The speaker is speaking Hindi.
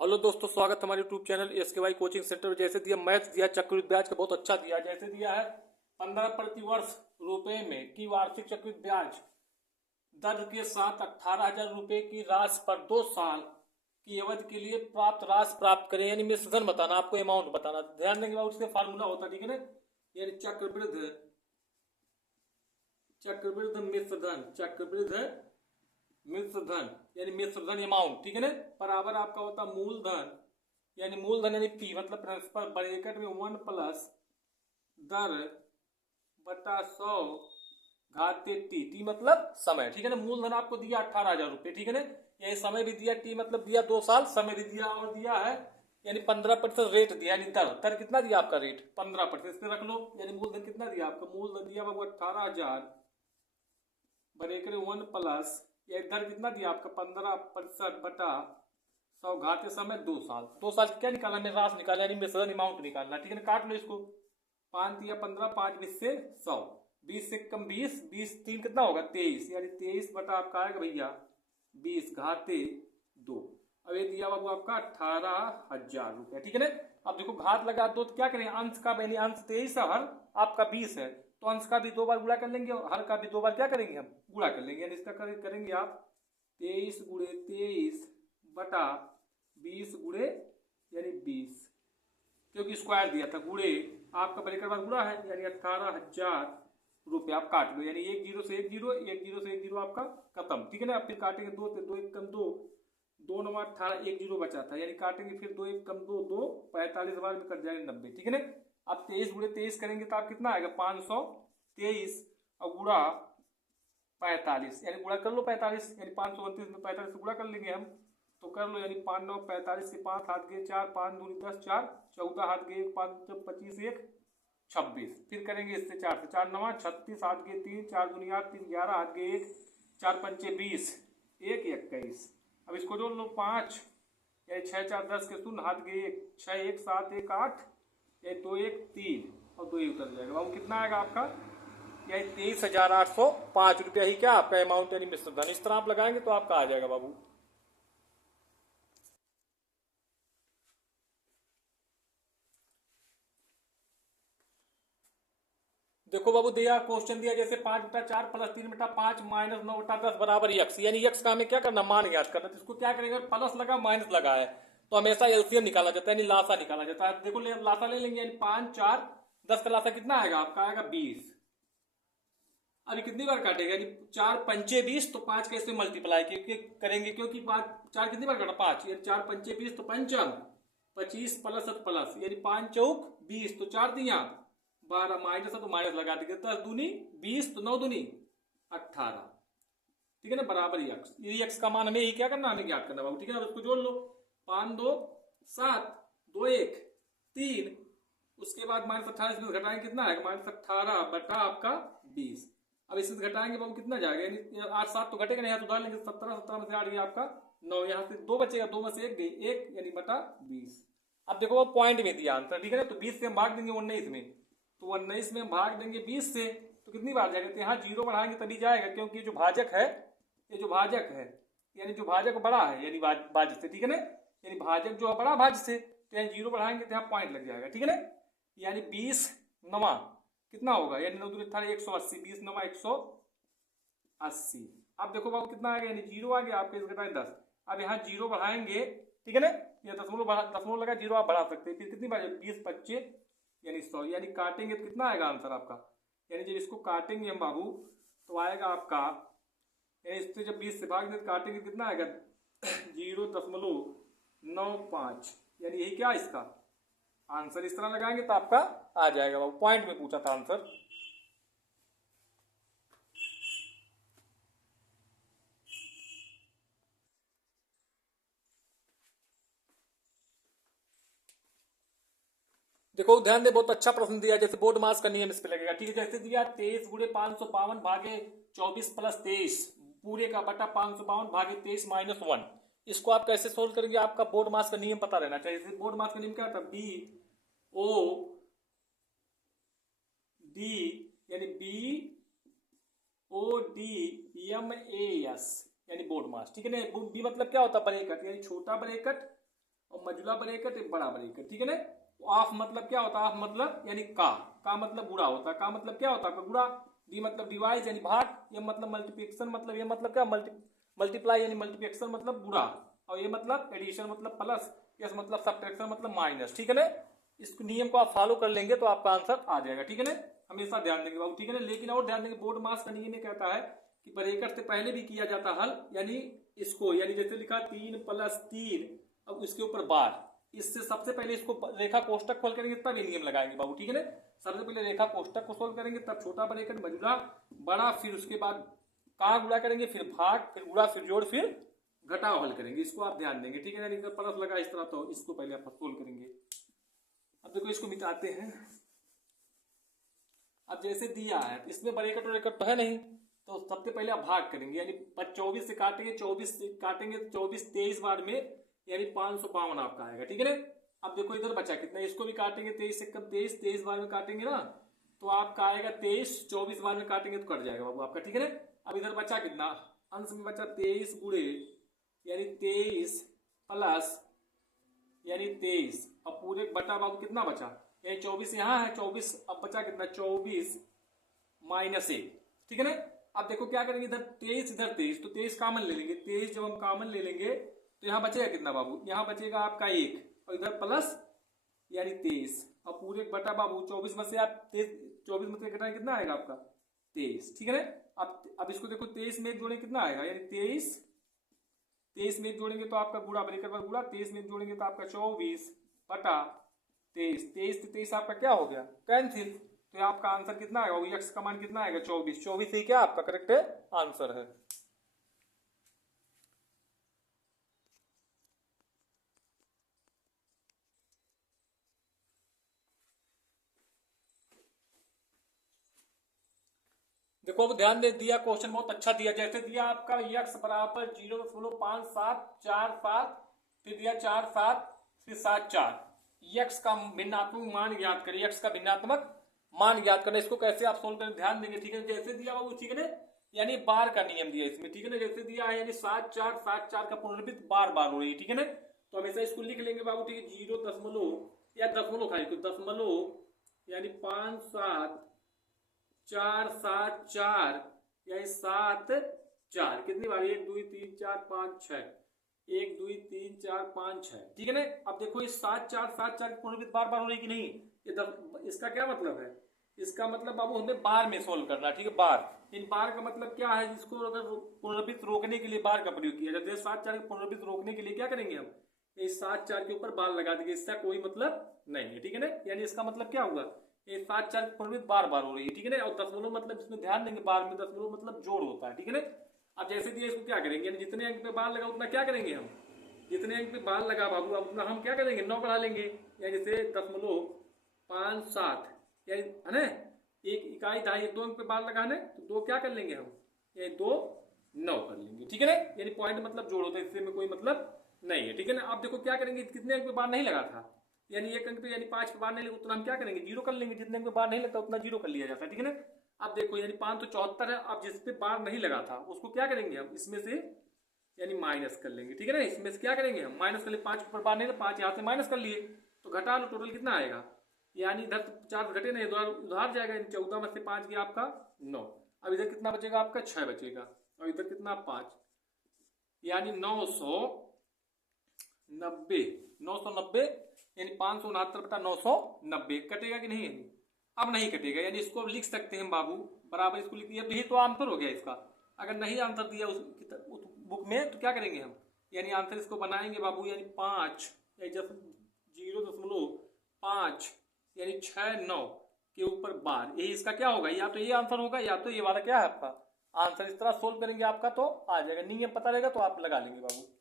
हेलो दोस्तों, स्वागत है हमारे YouTube channel SKY coaching centre में। जैसे दिया मैथ दिया, चक्रवृद्धि ब्याज का बहुत अच्छा दिया। जैसे दिया है 15 प्रतिवर्ष रुपए में की वार्षिक चक्रवृद्धि ब्याज दर के साथ 18,000 रुपए की राशि पर 2 साल की अवधि के लिए प्राप्त राशि प्राप्त करें। यानी मिश्रधन बताना, आपको अमाउंट बताना। ध्यान देंगे उसके फार्मूला होता है, ठीक है ना। यानी चक्रवृद्धि चक्रवृद्धि मिश्रधन चक्रवृद्धि मिश्रधन यानी मिश्रधन अमाउंट, ठीक है ना, बराबर आपका होता मूलधन यानी मूलधन यानी पी मतलब प्रिंसिपल ब्रैकेट में 1 प्लस दर बटा 100 घाते टी मतलब समय, ठीक है ना। मूलधन आपको दिया 18,000 रुपये, ठीक है ना। यही समय भी दिया, टी मतलब दिया 2 साल, समय भी दिया और दिया है यानी 15% रेट दिया। यानी दर दर कितना दिया आपका, रेट 15%, इस पे रख लो। यानी मूलधन कितना दिया आपका, मूलधन दिया बाबू 18,000 ब्रैकेट 1 प्लस ये दर कितना दिया आपका 15% बटा 100 घाते समय 2 साल। 2 साल क्या निकालना, मेरे राशि निकालना यानी मिश्रधन अमाउंट निकालना, ठीक है ना। काट लो इसको, 5 दिया 15, 5 20 से 100, 20 से कम 20, 20 3 कितना होगा 23, यानी 23 बटा आपका आएगा भैया 20 घाते 2। अब ये दिया बाबू आपका 18,000 रुपया, ठीक है ना। अब देखो घात लगा दो तो क्या करें, अंश का यानी अंश 23 है, हर आपका 20 है, तो अंश का भी 2 बार गुणा कर लेंगे और हर का भी 2 बार क्या करेंगे हम गुणा कर लेंगे। यानी इसका करेंगे आप 23 गुणे 23 बटा 20 गुणे यानी 20, क्योंकि स्क्वायर दिया था, गुणे आपका ब्रैकेट बाद गुणा है यानी 18,000 रुपये। आप काट लो, यानी एक जीरो से एक जीरो, एक जीरो से एक जीरो आपका खत्म, ठीक है ना। अब फिर काटेंगे 2 से 2 एक कम 2, 2 9 18, एक जीरो बचा था, यानी काटेंगे फिर 2 एक कम 2 2, 45 बार में कट जाएंगे 90, ठीक है ना। अब 23 गुणे 23 करेंगे तो आप कितना आएगा 523 और गुणा 45, यानी गुणा कर लो 45, यानी 529 में 45 से गुणा कर लेंगे हम, तो कर लो। यानी 5 9 45 के 5 हाथ गए 4, 5 दूनी 10 4, 14 हाथ गए 5 25 1 26, फिर करेंगे इससे 4 से 4 9 36 हाथ गए 3, 4 दूनी 8 3 11 हाथ गए 1, 4 पंचे 20 1 21। अब इसको जोड़ लो 5 यानी 6 4 10 के शून्य हाथ गए 1, 6 1 7 1 8 यानी 2 1 3 और 2 उतर जाएगा। बाबू कितना आएगा आपका, यानी 23,805 रुपया ही क्या आपका अमाउंट यानी मिश्रधन। इस तरह आप लगाएंगे तो आपका आ जाएगा बाबू। देखो बाबू दिया क्वेश्चन दिया जैसे 5/4 प्लस 3/5 माइनस 9/10 बराबर यक्स, यानी यक्स का हमें क्या करना, मान ज्ञात करना। तो इसको क्या करेंगे, प्लस लगा माइनस लगा है तो हमेशा एलसीएम निकाला जाता है यानी लासा निकाला जाता है। देखो लासा ले लेंगे, यानी 5 4 10 का लासा कितना आएगा आपका, आएगा 20। अभी कितनी बार काटेगा, यानी 4 पंचे 20, तो 5 कैसे मल्टीप्लाई क्योंकि करेंगे, क्योंकि 4 कितनी बार काटा 5, यानी 4 पंचे 20 तो 5 25 प्लस प्लस यानी 5 चौक 20, तो 4 दिया 12 माइनस है तो माइनस लगा देंगे, 10 दूनी 20 तो 9 दूनी 18, ठीक है ना, बराबर यक्स। ये यक्स का मान हमें ही क्या करना, हमें ज्ञात करना बाबू, ठीक है। अब इसको जोड़ लो, 5 2 7 2 1 3, उसके बाद माइनस 18 में घटाएंगे कितना आएगा, माइनस 18 बटा आपका 20। अब इसमें घटाएंगे बाबू कितना जाएगा, यानी 8 7 तो घटेगा नहीं, यहाँ सुधार लेंगे 17 17 में से 8 गया आपका 9, यहाँ से 2 बचेगा, 2 में से 1 गई 1 यानी बटा 20। अब देखो वो पॉइंट में दिया आंसर, ठीक है ना। तो 20 से हम भाग देंगे 19 में, तो 19 में हम भाग देंगे 20 से, तो कितनी बार जाएगा, तो यहाँ जीरो बढ़ाएंगे तभी जाएगा, क्योंकि जो भाजक है ये जो भाजक है यानी जो भाजक बड़ा है यानी भाज्य से, ठीक है ना, यानी भाजक जो बड़ा भाज्य से, तो यहाँ जीरो बढ़ाएंगे तो यहाँ पॉइंट लग जाएगा, ठीक है ना। यानी 20 9 कितना होगा, यानी 9 दूनी 18 180, 20 9 180। अब देखो बाबू कितना आ गया, यानी जीरो आ गया आपके, घटाए 10। अब यहाँ जीरो बढ़ाएंगे, ठीक है ना, ये दशमलव लगा जीरो आप बढ़ा सकते हैं, फिर कितनी बार 20 25 यानी 100, यानी काटेंगे तो कितना आएगा आंसर आपका, यानी जब इसको काटेंगे हम बाबू तो आएगा आपका, यानी इससे जब 20 से भाग दे काटेंगे कितना आएगा 0.95, यानी यही क्या इसका आंसर। इस तरह लगाएंगे तो आपका आ जाएगा बाबू, पॉइंट में पूछा था आंसर। देखो ध्यान दे, बहुत अच्छा प्रश्न दिया। जैसे बोर्ड मास का नियम इस पे लगेगा, ठीक है। जैसे दिया 23 गुणे 552 भागे 24 प्लस 23 पूरे का बटा 552 भागे 23 माइनस 1, इसको आप कैसे सोल्व करेंगे, आपका बोर्ड मास का नियम पता रहना चाहिए। बोर्ड मास का नियम क्या था, बी ओ डी यानी B O D M A S यानी बोर्ड मास, ठीक है ना। बी मतलब क्या होता है, ब्रैकेट यानी छोटा ब्रैकेट और मजुला ब्रैकेट बड़ा ब्रैकेट, ठीक है ना। ऑफ मतलब क्या होता है, ऑफ मतलब यानी का मतलब गुणा होता है, का मतलब क्या होता है गुणा, डी मतलब डिवाइड यानी भाग, ये मतलब मल्टीप्लिकेशन मतलब ये मतलब क्या मल्टीप्लाई यानी मल्टीप्लिकेशन मतलब गुणा, और ये मतलब एडिशन मतलब प्लस, यस मतलब सब्ट्रैक्शन मतलब माइनस, ठीक है ना। इस नियम को आप फॉलो कर लेंगे तो आपका आंसर आ जाएगा, ठीक है ना। हमेशा ध्यान देंगे बाबू, ठीक है ना। लेकिन और ध्यान देंगे, बोर्ड मास का नियम ये कहता है कि ब्रैकेट से पहले भी किया जाता हल, यानी इसको यानी जैसे लिखा 3 + 3, अब इसके ऊपर बार, इससे सबसे पहले इसको रेखा कोष्टक खोल करेंगे तब ये नियम लगाएंगे बाबू, ठीक है ना। सबसे पहले रेखा कोष्टक को सोल्व करेंगे, तब छोटा ब्रैकेट मजुला बड़ा, फिर उसके बाद का गुणा करेंगे, फिर भाग, फिर गुणा, फिर जोड़, फिर घटाव हल करेंगे। इसको आप ध्यान देंगे, ठीक है ना। प्लस लगा इस तरह तो इसको पहले आप सोल्व करेंगे। अब देखो इसको मिटाते हैं। अब जैसे दिया है इसमें ब्रैकेट तो है नहीं, तो सबसे पहले आप भाग करेंगे, यानी 24 से काटेंगे, 24 से काटेंगे, 24 23 बार में यानी 552 आपका आएगा, ठीक है ना। अब देखो इधर बचा कितना, इसको भी काटेंगे, 23 से कम 23 बार में काटेंगे ना, तो आपका आएगा 23, 24 बार में काटेंगे तो कट जाएगा बाबू आपका, ठीक है ना। अब इधर बचा कितना, अंश में बचा 23 गुणे यानी 23 प्लस यानी 23, अब पूरे बटा बाबू कितना बचा, यानी 24 यहाँ है, 24 अब बचा कितना 24 - 1, ठीक है ना। अब देखो क्या करेंगे, इधर 23 इधर 23, तो 23 कॉमन ले लेंगे, 23 जब हम कॉमन ले लेंगे तो यहाँ बचेगा कितना बाबू, यहाँ बचेगा आपका 1, और इधर प्लस यानी 23, और पूरे बटा बाबू 24 में से आप 24 में से घटाएं कितना आएगा आपका 23, ठीक है ना। अब इसको देखो 23 में 1 जोड़ेंगे कितना आएगा, यानी 23 में 1 जोड़ेंगे तो आपका गुणा ब्रैकेट पर गुणा, 23 में 1 जोड़ेंगे तो आपका 24 बटा 23, 23 से 23 आपका क्या हो गया कैंसिल, तो आपका आंसर कितना आएगा, एक्स का मान कितना आएगा 24, 24 ही क्या आपका करेक्ट आंसर है। देखो अब ध्यान दे दिया, क्वेश्चन बहुत अच्छा दिया, जैसे दिया आपका x बराबर 0.5747, फिर दिया 47, फिर 74, x का भिन्नात्मक मान ज्ञात करिए, x का भिन्नात्मक मान ज्ञात करना, इसको कैसे आप सोल्व करें ध्यान देंगे, ठीक है। जैसे दिया बाबू, ठीक है ना, यानी बार का नियम दिया इसमें, ठीक है ना। जैसे दिया है यानी 7 4 का पुनरावृत्ति बार बार हो रही है, ठीक है ना, तो हमेशा इसको लिख लेंगे बाबू, ठीक है। 0 दशमलव या दशमलव खाली दशमलव यानी 5 7 4 7 4 यानी 7 4, कितनी बार 1 2 3 4 5 6, 1 2 3 4 5 6, ठीक है ना। अब देखो ये 7 4 7 4 की पुनरावृत्ति बार बार हो रही कि नहीं, इसका क्या मतलब है, इसका मतलब बाबू हमें बार में सोल्व करना, ठीक है। बार इन बार का मतलब क्या है, जिसको अगर पुनरावृत्ति रोकने के लिए बार का प्रयोग किया जाता है, 7 4 की पुनरावृत्ति रोकने के लिए क्या करेंगे हम, इस 7 4 के ऊपर बार लगा देंगे, इसका कोई मतलब नहीं है, ठीक है ना। यानी इसका मतलब क्या हुआ, ये 7 4 की पुनरावृत्ति बार बार हो रही है, ठीक है ना। और दशमलव मतलब इसमें ध्यान देंगे, बार में दशमलव मतलब जोड़ होता है, ठीक है ना। अब जैसे दिया इसको क्या करेंगे, यानी जितने अंक पे बार लगा उतना क्या करेंगे हम, जितने अंक पे बार लगा बाबू उतना हम क्या करेंगे 9 बढ़ा लेंगे, यानी जैसे 0.57 यानी है ना, एक इकाई ढाई 2 अंक पे बार लगाने तो 2 क्या कर लेंगे हम, ये 2 9 कर लेंगे, ठीक है ना। यानी पॉइंट मतलब जोड़ होता है, इससे में कोई मतलब नहीं है, ठीक है ना। आप देखो क्या करेंगे, कितने अंक पे बार नहीं लगा था, यानी 1 अंक पे यानी 5 पे बार नहीं लगा, उतना हम क्या करेंगे 0 कर लेंगे, जितने अंक पे बार नहीं लगता उतना 0 कर लिया जाता है, ठीक है ना। अब देखो यानी 574 है, अब जिस पे बार नहीं लगा था उसको क्या करेंगे हम, इसमें से यानी माइनस कर लेंगे, ठीक है ना। इसमें से क्या करेंगे हम माइनस कर लेंगे, 5 ऊपर बार नहीं, 5 यहाँ से माइनस कर लिए तो घटा लो, टोटल कितना आएगा, यानी इधर 4 घटे नहीं, उधार जाएगा, 14 में से 5 गया आपका 9, अब इधर कितना बचेगा आपका 6 बचेगा, और इधर कितना 5, यानी 990 यानी 569 बटा 990 कटेगा कि नहीं, अब नहीं कटेगा, यानी इसको लिख सकते हैं बाबू बराबर, इसको लिख दिया, यही तो आंसर हो गया इसका। अगर नहीं आंसर दिया उस बुक में तो क्या करेंगे हम, यानी आंसर इसको बनाएंगे बाबू, यानी 5 0.5 यानी 6 9 के ऊपर बार, यही इसका क्या होगा, या तो ये आंसर होगा या तो ये वाला क्या है आपका आंसर। इस तरह सोल्व करेंगे आपका तो आ जाएगा, नियम पता रहेगा तो आप लगा लेंगे बाबू।